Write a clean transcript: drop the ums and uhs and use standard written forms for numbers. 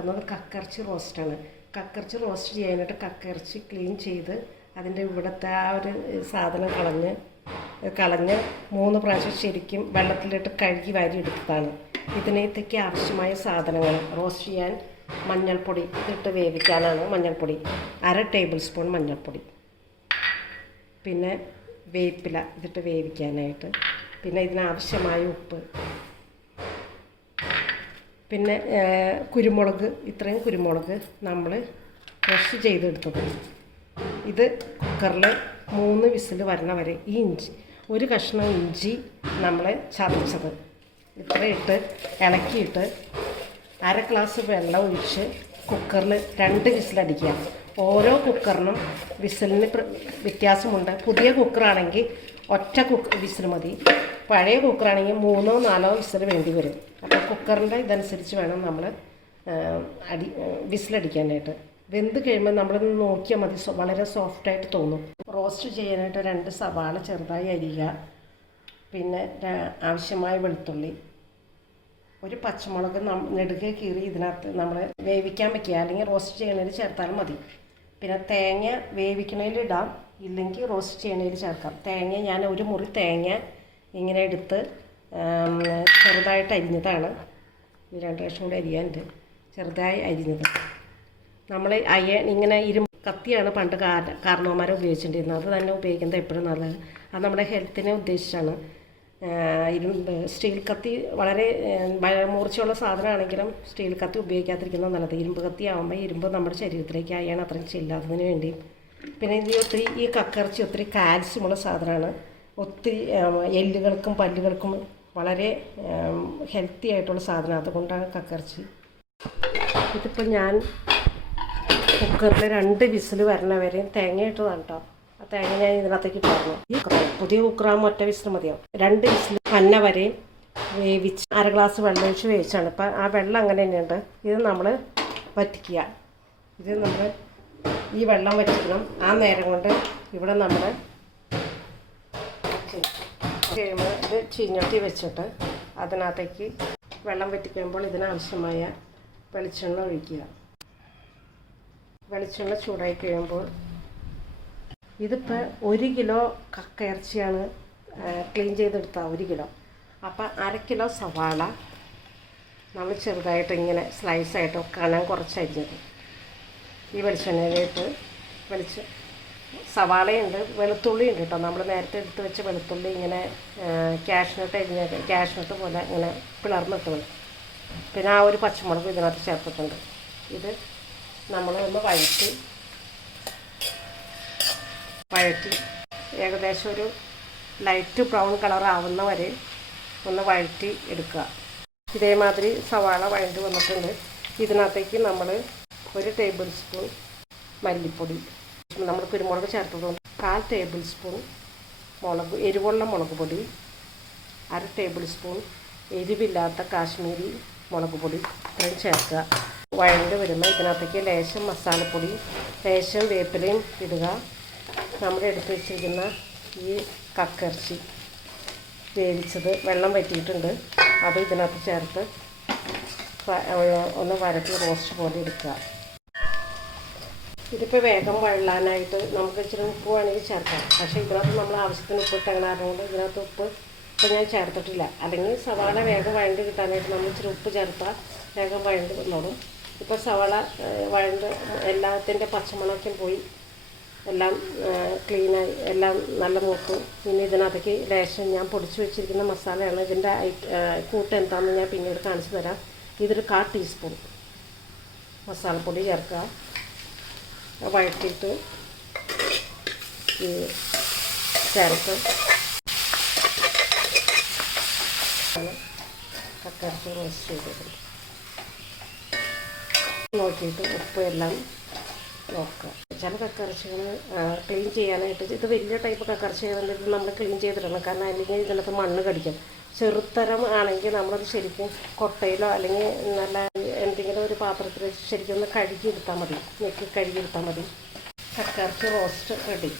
ഉണ്ടാക്കുന്നത് കക്കിറച്ചി റോസ്റ്റാണ്. കക്കിറച്ചി റോസ്റ്റ് ചെയ്യാനായിട്ട് കക്കിറച്ചി ക്ലീൻ ചെയ്ത് അതിൻ്റെ ഇവിടുത്തെ ആ ഒരു സാധനം കളഞ്ഞ് 3 പ്രാവശ്യം ശരിക്കും വെള്ളത്തിലിട്ട് കഴുകി വാരി എടുത്തതാണ്. ഇതിനേക്ക് ആവശ്യമായ സാധനങ്ങൾ റോസ്റ്റ് ചെയ്യാൻ മഞ്ഞൾപ്പൊടി ഇതിട്ട് വേവിക്കാനാണ് മഞ്ഞൾപ്പൊടി, 1/2 ടേബിൾ സ്പൂൺ മഞ്ഞൾപ്പൊടി, പിന്നെ വേപ്പില ഇതിട്ട് വേവിക്കാനായിട്ട്, പിന്നെ ഇതിനാവശ്യമായ ഉപ്പ്, പിന്നെ കുരുമുളക്, ഇത്രയും കുരുമുളക് നമ്മൾ ക്രഷ് ചെയ്തെടുത്തത്. ഇത് കുക്കറിൽ 3 വിസിൽ വരണ വരെ ഈ ഇഞ്ചി, ഒരു കഷ്ണം ഇഞ്ചി നമ്മൾ ചതച്ചത് ഇത്ര ഇട്ട് ഇളക്കിയിട്ട് 1/2 ഗ്ലാസ് വെള്ളം ഒഴിച്ച് കുക്കറിൽ 2 വിസിലടിക്കുക. ഓരോ കുക്കറിനും വിസിലിന് വ്യത്യാസമുണ്ട്. പുതിയ കുക്കറാണെങ്കിൽ ഒറ്റ വിസിൽ മതി, പഴയ കുക്കറാണെങ്കിൽ 3ഓ 4ഓ വിസിൽ വേണ്ടി വരും. അപ്പോൾ കുക്കറിൻ്റെ ഇതനുസരിച്ച് വേണം നമ്മൾ വിസിലടിക്കാനായിട്ട്. വെന്ത് കഴിയുമ്പോൾ നമ്മളൊന്ന് നോക്കിയാൽ മതി, വളരെ സോഫ്റ്റായിട്ട് തോന്നും. റോസ്റ്റ് ചെയ്യാനായിട്ട് 2 സവാള ചെറുതായി അരിയുക, പിന്നെ ആവശ്യമായ വെളുത്തുള്ളി, ഒരു പച്ചമുളക് നെടുകെ കീറി ഇതിനകത്ത് നമ്മൾ വേവിക്കാൻ വയ്ക്കുക, അല്ലെങ്കിൽ റോസ്റ്റ് ചെയ്യണതിൽ ചേർത്താലും മതി. പിന്നെ തേങ്ങ വേവിക്കണതിൽ ഇടാം, ഇല്ലെങ്കിൽ റോസ്റ്റ് ചെയ്യണതിൽ ചേർക്കാം. തേങ്ങ ഞാൻ ഒരു മുറി തേങ്ങ ഇങ്ങനെ എടുത്ത് ചെറുതായിട്ട് അരിഞ്ഞതാണ്. 2 കഷ്ണം കൂടി അരിയാനുണ്ട്. ചെറുതായി അരിഞ്ഞത് നമ്മൾ ഇങ്ങനെ കത്തിയാണ് പണ്ട് കാരണവന്മാരെ ഉപയോഗിച്ചിട്ടുണ്ടായിരുന്നത്. അത് തന്നെ ഉപയോഗിക്കുന്നത് എപ്പോഴും നല്ലത്. അത് നമ്മുടെ ഹെൽത്തിനെ ഉദ്ദേശിച്ചാണ്. സ്റ്റീൽ കത്തി വളരെ മൂർച്ചയുള്ള സാധനമാണെങ്കിലും സ്റ്റീൽ കത്തി ഉപയോഗിക്കാതിരിക്കുന്നത് നല്ലത്. ഇരുമ്പ് കത്തി ആകുമ്പോൾ ഇരുമ്പ് നമ്മുടെ ശരീരത്തിലേക്ക് അയൺ അത്രയും ചെല്ലാത്തതിന് വേണ്ടിയും, പിന്നെ ഈ കക്കിറച്ചി ഒത്തിരി കാൽസ്യമുള്ള സാധനമാണ്. ഒത്തിരി എല്ലുകൾക്കും പല്ലുകൾക്കും വളരെ ഹെൽത്തി ആയിട്ടുള്ള സാധനം. അതുകൊണ്ടാണ് കക്കിറച്ചി. ഇതിപ്പോൾ ഞാൻ കുക്കറിൽ 2 വിസിൽ വരണ വരെയും തേങ്ങ ഇട്ടതാണ് കേട്ടോ. ആ തേങ്ങ ഞാൻ ഇതിനകത്തേക്ക് പറഞ്ഞു. പുതിയ കുക്കറാകുമ്പോൾ ഒറ്റ വിസിൽ മതിയാവും. 2 വിസിൽ പന്ന വരെയും വേവിച്ച് 1/2 ഗ്ലാസ് വെള്ളം ഒഴിച്ച് വേവിച്ചാണ്. ഇപ്പം ആ വെള്ളം അങ്ങനെ തന്നെയുണ്ട്. ഇത് നമ്മൾ വറ്റിക്കുക. ഇത് നമ്മൾ ഈ വെള്ളം വറ്റിക്കണം. ആ നേരം കൊണ്ട് ഇവിടെ നമ്മൾ കഴിയുമ്പോൾ ഇത് ചീഞ്ഞട്ടി വെച്ചിട്ട് അതിനകത്തേക്ക് വെള്ളം വറ്റിക്കുമ്പോൾ ഇതിനാവശ്യമായ വെളിച്ചെണ്ണ ഒഴിക്കുക. വെളിച്ചെണ്ണ ചൂടായി കഴിയുമ്പോൾ ഇതിപ്പോൾ 1 കിലോ കക്കയിറച്ചിയാണ് ക്ലീൻ ചെയ്തെടുത്താൽ 1 കിലോ. അപ്പോൾ 1/2 കിലോ സവാള നമ്മൾ ചെറുതായിട്ട് ഇങ്ങനെ സ്ലൈസായിട്ട് കനം കുറച്ച് അരിഞ്ഞത് ഈ വെളിച്ചെണ്ണയിലിട്ട് സവാളയുണ്ട്, വെളുത്തുള്ളി ഉണ്ട് കേട്ടോ. നമ്മൾ നേരത്തെ എടുത്ത് വെച്ച വെളുത്തുള്ളി ഇങ്ങനെ ക്യാഷ്നട്ട് പോലെ ഇങ്ങനെ പിളർന്നിട്ട് വരും. പിന്നെ ആ ഒരു പച്ചമുളക് ഇതിനകത്ത് ചേർത്തിട്ടുണ്ട്. ഇത് നമ്മൾ ഒന്ന് വഴറ്റി ഏകദേശം ഒരു ലൈറ്റ് ബ്രൗൺ കളർ ആവുന്ന വരെ ഒന്ന് വഴറ്റി എടുക്കുക. ഇതേമാതിരി സവാള വഴണ്ടി വന്നിട്ടുണ്ട്. ഇതിനകത്തേക്ക് നമ്മൾ 1 ടേബിൾ സ്പൂൺ മല്ലിപ്പൊടി, നമ്മൾ കുരുമുളക് ചേർത്തതുകൊണ്ട് 1/4 ടേബിൾ സ്പൂൺ എരിവുള്ള മുളക് പൊടി, 1/2 ടേബിൾ സ്പൂൺ എരിവില്ലാത്ത കാശ്മീരി മുളക് പൊടി ഇത്രയും ചേർക്കുക. വഴണ്ട് വരുമ്പോൾ ഇതിനകത്തേക്ക് ലേശം മസാലപ്പൊടി, ലേശം വേപ്പിലയും ഇടുക. നമ്മൾ എടുത്ത് വെച്ചിരിക്കുന്ന ഈ കക്കിറച്ചി വേവിച്ചത് വെള്ളം വറ്റിയിട്ടുണ്ട്, അത് ഇതിനകത്ത് ചേർത്ത് ഒന്ന് വരട്ടി റോസ്റ്റ് പോലെ എടുക്കുക. ഇതിപ്പോൾ വേഗം വഴലാനായിട്ട് നമുക്ക് ഇച്ചിരി ഉപ്പ് വേണമെങ്കിൽ ചേർക്കാം. പക്ഷേ ഇതിനകത്ത് നമ്മൾ ആവശ്യത്തിന് ഉപ്പ് ഇട്ടങ്ങനെ അതുകൊണ്ട് ഇതിനകത്ത് ഉപ്പ് ഇപ്പോൾ ഞാൻ ചേർത്തിട്ടില്ല. അല്ലെങ്കിൽ സവാള വേഗം വഴണ്ട് കിട്ടാനായിട്ട് നമ്മൾ ഇച്ചിരി ഉപ്പ് ചേർത്താൽ വേഗം വഴണ്ട് വന്നോളും. ഇപ്പോൾ സവാള വഴണ്ട് എല്ലാത്തിൻ്റെ പച്ചമുളകും പോയി എല്ലാം ക്ലീനായി എല്ലാം നല്ല മൂക്കും. പിന്നെ ഇതിനകത്തേക്ക് ലേശം ഞാൻ പൊടിച്ച് വെച്ചിരിക്കുന്ന മസാലയാണ്. ഇതിൻ്റെ കൂട്ട് എന്താണെന്ന് ഞാൻ പിന്നീട് കാണിച്ചു തരാം. ഇതൊരു 1/4 ടീസ്പൂൺ മസാലപ്പൊടി ചേർക്കുക. വഴറ്റിയിട്ട് ഈ ചേർത്ത് കക്കിറച്ചി റോസ്റ്റ് ചെയ്തത് നോക്കിയിട്ട് ഉപ്പ് എല്ലാം നോക്കുക. ചില കക്കിറച്ചികൾ ക്ലീൻ ചെയ്യാനായിട്ട് ഇത് വലിയ ടൈപ്പ് കക്കിറച്ചിയാണെങ്കിൽ നമ്മൾ ക്ലീൻ ചെയ്തിടണം, കാരണം അല്ലെങ്കിൽ ഇതിനകത്ത് മണ്ണ് കടിക്കും. ചെറുതരം ആണെങ്കിൽ നമ്മളത് ശരിക്കും കൊട്ടയിലോ അല്ലെങ്കിൽ നല്ല എന്തെങ്കിലും ഒരു പാത്രത്തിൽ ശരിക്കും ഒന്ന് കഴുകിയെടുത്താൽ മതി, ഞെക്കി കഴുകിയെടുത്താൽ മതി. കക്കിറച്ചി റോസ്റ്റ് റെഡി.